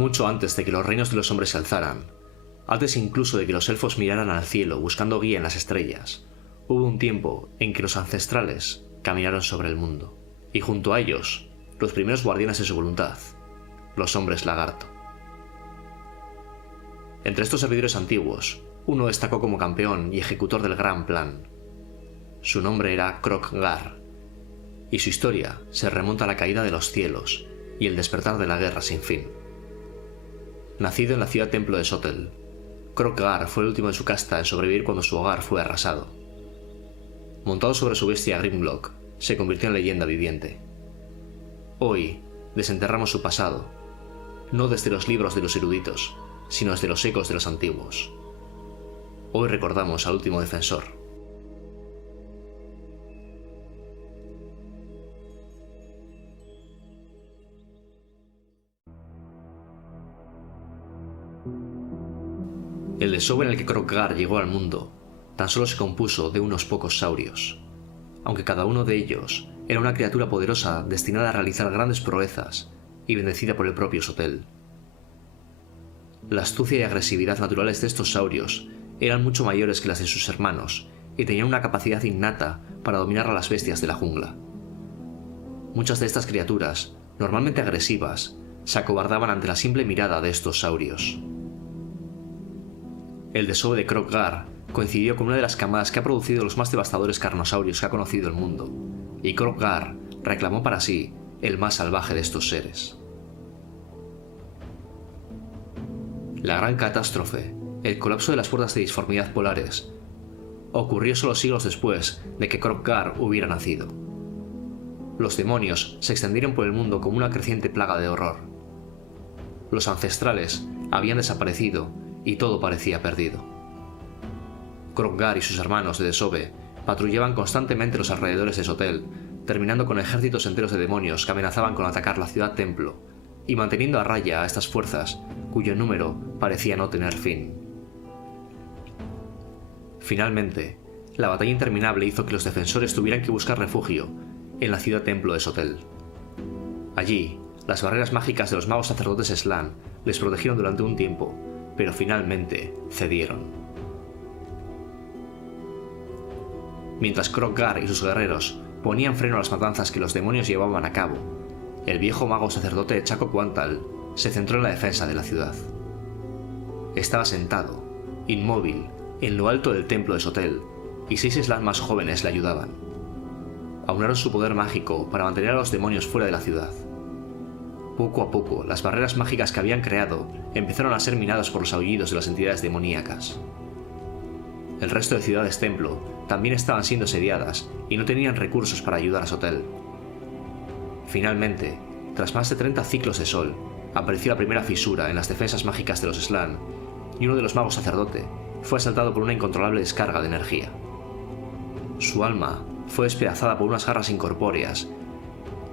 mucho antes de que los reinos de los hombres se alzaran, antes incluso de que los elfos miraran al cielo buscando guía en las estrellas, hubo un tiempo en que los ancestrales caminaron sobre el mundo, y junto a ellos, los primeros guardianes de su voluntad, los hombres lagarto. Entre estos servidores antiguos, uno destacó como campeón y ejecutor del gran plan. Su nombre era Kroq-Gar, y su historia se remonta a la caída de los cielos y el despertar de la guerra sin fin. Nacido en la ciudad templo de Sotel, Kroq-Gar fue el último de su casta en sobrevivir cuando su hogar fue arrasado. Montado sobre su bestia Grimlock, se convirtió en leyenda viviente. Hoy desenterramos su pasado, no desde los libros de los eruditos, sino desde los ecos de los antiguos. Hoy recordamos al último defensor. El desove en el que Kroq-Gar llegó al mundo tan solo se compuso de unos pocos saurios, aunque cada uno de ellos era una criatura poderosa destinada a realizar grandes proezas y bendecida por el propio Sotel. La astucia y agresividad naturales de estos saurios eran mucho mayores que las de sus hermanos y tenían una capacidad innata para dominar a las bestias de la jungla. Muchas de estas criaturas, normalmente agresivas, se acobardaban ante la simple mirada de estos saurios. El desove de Kroq-Gar coincidió con una de las camadas que ha producido los más devastadores carnosaurios que ha conocido el mundo, y Kroq-Gar reclamó para sí el más salvaje de estos seres. La gran catástrofe, el colapso de las puertas de disformidad polares, ocurrió solo siglos después de que Kroq-Gar hubiera nacido. Los demonios se extendieron por el mundo como una creciente plaga de horror. Los ancestrales habían desaparecido y todo parecía perdido. Kroq-Gar y sus hermanos de desove patrullaban constantemente los alrededores de Sotel, terminando con ejércitos enteros de demonios que amenazaban con atacar la ciudad templo, y manteniendo a raya a estas fuerzas, cuyo número parecía no tener fin. Finalmente, la batalla interminable hizo que los defensores tuvieran que buscar refugio en la ciudad templo de Sotel. Allí, las barreras mágicas de los magos sacerdotes Slann les protegieron durante un tiempo, pero finalmente cedieron. Mientras Kroq-Gar y sus guerreros ponían freno a las matanzas que los demonios llevaban a cabo, el viejo mago sacerdote Chako-Quantal se centró en la defensa de la ciudad. Estaba sentado, inmóvil, en lo alto del templo de Sotel, y 6 Slann más jóvenes le ayudaban. Aunaron su poder mágico para mantener a los demonios fuera de la ciudad. Poco a poco, las barreras mágicas que habían creado empezaron a ser minadas por los aullidos de las entidades demoníacas. El resto de ciudades templo también estaban siendo asediadas y no tenían recursos para ayudar a Sotel. Finalmente, tras más de 30 ciclos de sol, apareció la primera fisura en las defensas mágicas de los Slann, y uno de los magos sacerdote fue asaltado por una incontrolable descarga de energía. Su alma fue despedazada por unas garras incorpóreas,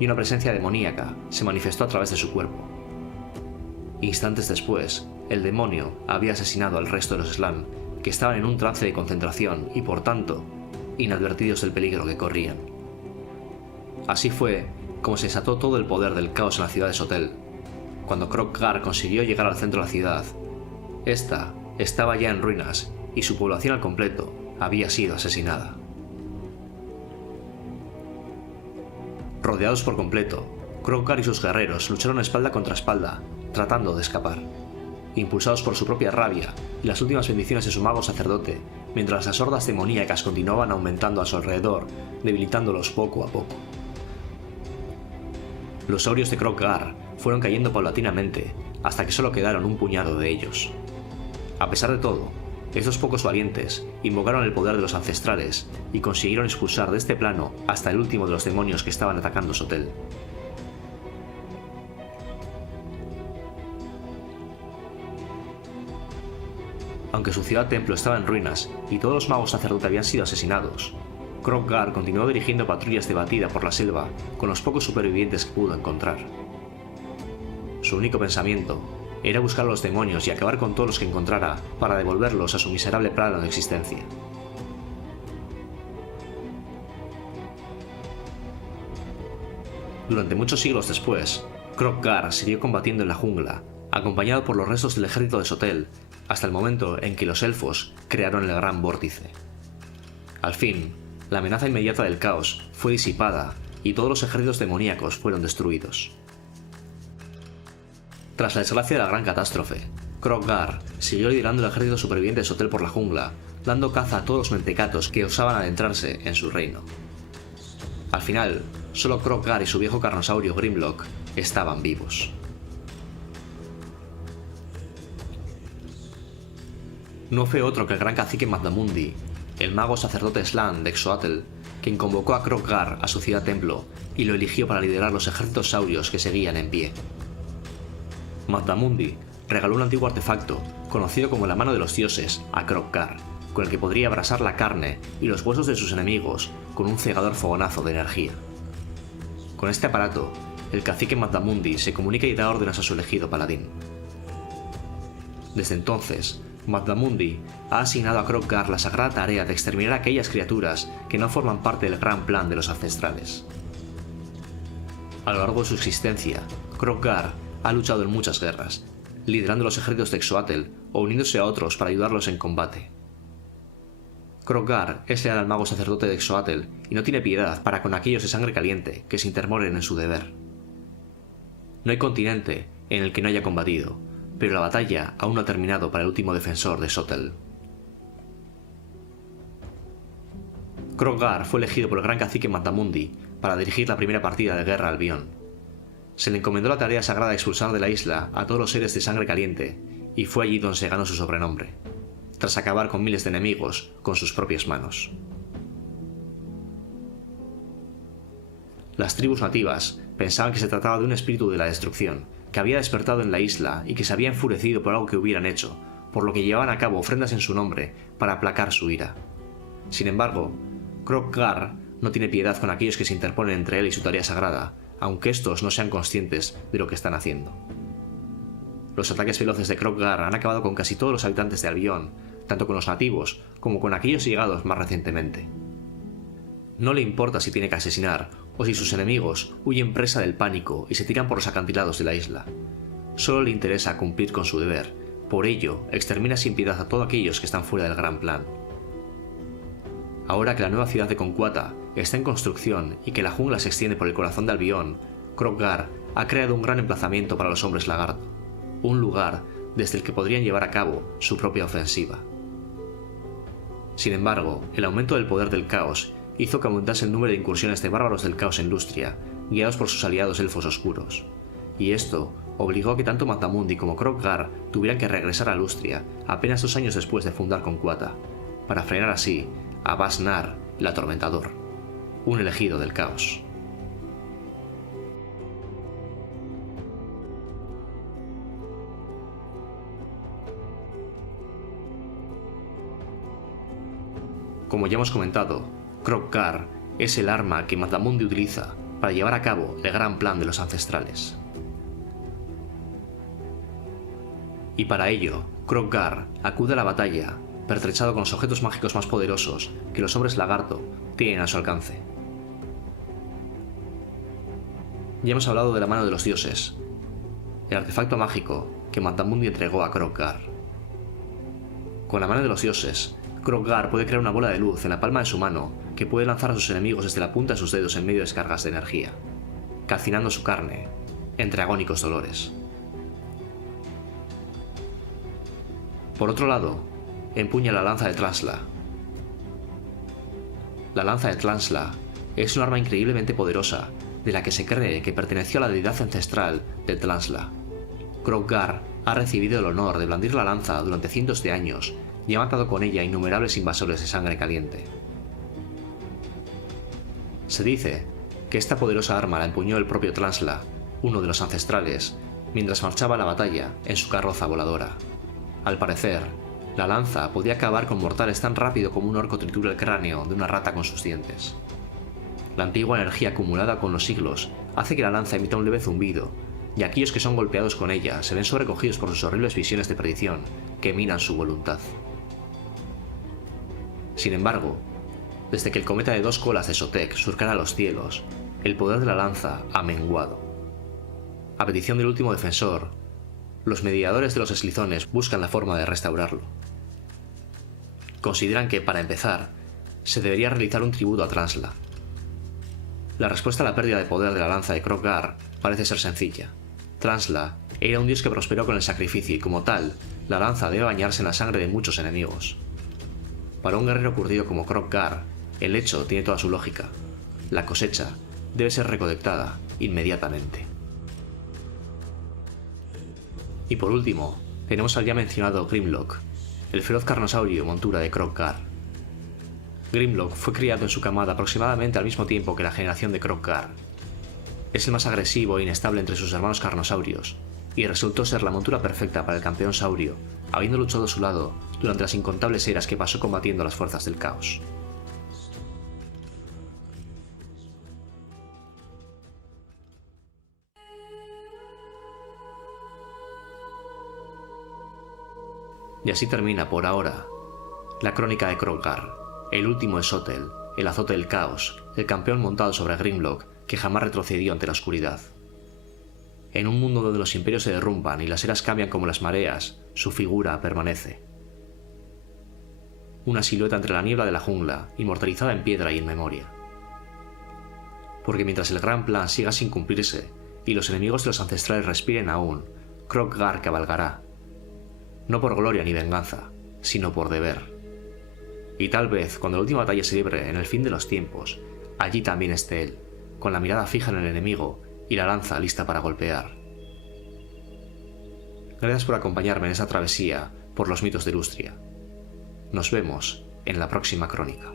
y una presencia demoníaca se manifestó a través de su cuerpo. Instantes después, el demonio había asesinado al resto de los Slann, que estaban en un trance de concentración y, por tanto, inadvertidos del peligro que corrían. Así fue como se desató todo el poder del caos en la ciudad de Sotel. Cuando Kroq-Gar consiguió llegar al centro de la ciudad, esta estaba ya en ruinas y su población al completo había sido asesinada. Rodeados por completo, Kroq-Gar y sus guerreros lucharon espalda contra espalda, tratando de escapar, impulsados por su propia rabia y las últimas bendiciones de su mago sacerdote, mientras las hordas demoníacas continuaban aumentando a su alrededor, debilitándolos poco a poco. Los saurios de Kroq-Gar fueron cayendo paulatinamente, hasta que solo quedaron un puñado de ellos. A pesar de todo, estos pocos valientes invocaron el poder de los ancestrales y consiguieron expulsar de este plano hasta el último de los demonios que estaban atacando Sotel. Aunque su ciudad templo estaba en ruinas y todos los magos sacerdotes habían sido asesinados, Kroq-Gar continuó dirigiendo patrullas de batida por la selva con los pocos supervivientes que pudo encontrar. Su único pensamiento era buscar a los demonios y acabar con todos los que encontrara para devolverlos a su miserable plano de existencia. Durante muchos siglos después, Kroq-Gar siguió combatiendo en la jungla acompañado por los restos del ejército de Sotel, hasta el momento en que los elfos crearon el Gran Vórtice. Al fin, la amenaza inmediata del caos fue disipada y todos los ejércitos demoníacos fueron destruidos. Tras la desgracia de la gran catástrofe, Kroq-Gar siguió liderando el ejército superviviente de Sotel por la jungla, dando caza a todos los mentecatos que osaban adentrarse en su reino. Al final, solo Kroq-Gar y su viejo carnosaurio Grimlock estaban vivos. No fue otro que el gran cacique Mazdamundi, el mago sacerdote Slann de Exoatl, quien convocó a Kroq-Gar a su ciudad templo y lo eligió para liderar los ejércitos saurios que seguían en pie. Mazdamundi regaló un antiguo artefacto, conocido como la mano de los dioses, a Kroq-Gar, con el que podría abrasar la carne y los huesos de sus enemigos con un cegador fogonazo de energía. Con este aparato, el cacique Mazdamundi se comunica y da órdenes a su elegido paladín. Desde entonces, Mazdamundi ha asignado a Kroq-Gar la sagrada tarea de exterminar a aquellas criaturas que no forman parte del gran plan de los ancestrales. A lo largo de su existencia, Kroq-Gar ha luchado en muchas guerras, liderando los ejércitos de Exoatl o uniéndose a otros para ayudarlos en combate. Kroq-Gar es leal al mago sacerdote de Exoatl y no tiene piedad para con aquellos de sangre caliente que se interponen en su deber. No hay continente en el que no haya combatido, pero la batalla aún no ha terminado para el último defensor de Sotel. Kroq-Gar fue elegido por el gran cacique Mazdamundi para dirigir la primera partida de guerra al Albion. Se le encomendó la tarea sagrada de expulsar de la isla a todos los seres de sangre caliente, y fue allí donde se ganó su sobrenombre, tras acabar con miles de enemigos con sus propias manos. Las tribus nativas pensaban que se trataba de un espíritu de la destrucción, que había despertado en la isla y que se había enfurecido por algo que hubieran hecho, por lo que llevaban a cabo ofrendas en su nombre para aplacar su ira. Sin embargo, Kroq-Gar no tiene piedad con aquellos que se interponen entre él y su tarea sagrada, aunque estos no sean conscientes de lo que están haciendo. Los ataques veloces de Kroq-Gar han acabado con casi todos los habitantes de Albion, tanto con los nativos como con aquellos llegados más recientemente. No le importa si tiene que asesinar o si sus enemigos huyen presa del pánico y se tiran por los acantilados de la isla. Solo le interesa cumplir con su deber, por ello extermina sin piedad a todos aquellos que están fuera del gran plan. Ahora que la nueva ciudad de Conquata está en construcción y que la jungla se extiende por el corazón de Albion, Kroq-Gar ha creado un gran emplazamiento para los hombres lagarto, un lugar desde el que podrían llevar a cabo su propia ofensiva. Sin embargo, el aumento del poder del caos hizo que aumentase el número de incursiones de bárbaros del caos en Lustria, guiados por sus aliados elfos oscuros, y esto obligó a que tanto Mazdamundi como Kroq-Gar tuvieran que regresar a Lustria apenas 2 años después de fundar Conquata, para frenar así a Bas-Nar, el Atormentador, un elegido del caos. Como ya hemos comentado, Kroq-Gar es el arma que Mazdamundi utiliza para llevar a cabo el gran plan de los ancestrales. Y para ello, Kroq-Gar acude a la batalla pertrechado con los objetos mágicos más poderosos que los hombres lagarto tienen a su alcance. Ya hemos hablado de la mano de los dioses, el artefacto mágico que Mazdamundi entregó a Kroq-Gar. Con la mano de los dioses, Kroq-Gar puede crear una bola de luz en la palma de su mano que puede lanzar a sus enemigos desde la punta de sus dedos en medio de descargas de energía, calcinando su carne entre agónicos dolores. Por otro lado, empuña la lanza de Tlansla. La lanza de Tlansla es un arma increíblemente poderosa, de la que se cree que perteneció a la deidad ancestral de Tlansla. Kroq-Gar ha recibido el honor de blandir la lanza durante cientos de años y ha matado con ella a innumerables invasores de sangre caliente. Se dice que esta poderosa arma la empuñó el propio Tlansla, uno de los ancestrales, mientras marchaba a la batalla en su carroza voladora. Al parecer, la lanza podía acabar con mortales tan rápido como un orco tritura el cráneo de una rata con sus dientes. La antigua energía acumulada con los siglos hace que la lanza emita un leve zumbido, y aquellos que son golpeados con ella se ven sobrecogidos por sus horribles visiones de perdición que minan su voluntad. Sin embargo, desde que el cometa de 2 colas de Sotek surcara los cielos, el poder de la lanza ha menguado. A petición del último defensor, los mediadores de los eslizones buscan la forma de restaurarlo. Consideran que, para empezar, se debería realizar un tributo a Transla. La respuesta a la pérdida de poder de la lanza de Kroq-Gar parece ser sencilla. Transla era un dios que prosperó con el sacrificio y, como tal, la lanza debe bañarse en la sangre de muchos enemigos. Para un guerrero curtido como Kroq-Gar, el hecho tiene toda su lógica. La cosecha debe ser recolectada inmediatamente. Y por último, tenemos al ya mencionado Grimlock, el feroz carnosaurio montura de Kroq-Gar. Grimlock fue criado en su camada aproximadamente al mismo tiempo que la generación de Kroq-Gar. Es el más agresivo e inestable entre sus hermanos carnosaurios, y resultó ser la montura perfecta para el campeón saurio, habiendo luchado a su lado durante las incontables eras que pasó combatiendo a las fuerzas del caos. Y así termina, por ahora, la crónica de Kroq-Gar, el último Exotel, el azote del caos, el campeón montado sobre Grimlock que jamás retrocedió ante la oscuridad. En un mundo donde los imperios se derrumban y las eras cambian como las mareas, su figura permanece. Una silueta entre la niebla de la jungla, inmortalizada en piedra y en memoria. Porque mientras el gran plan siga sin cumplirse y los enemigos de los ancestrales respiren aún, Kroq-Gar cabalgará. No por gloria ni venganza, sino por deber. Y tal vez, cuando la última batalla se libre en el fin de los tiempos, allí también esté él, con la mirada fija en el enemigo y la lanza lista para golpear. Gracias por acompañarme en esta travesía por los mitos de Lustria. Nos vemos en la próxima crónica.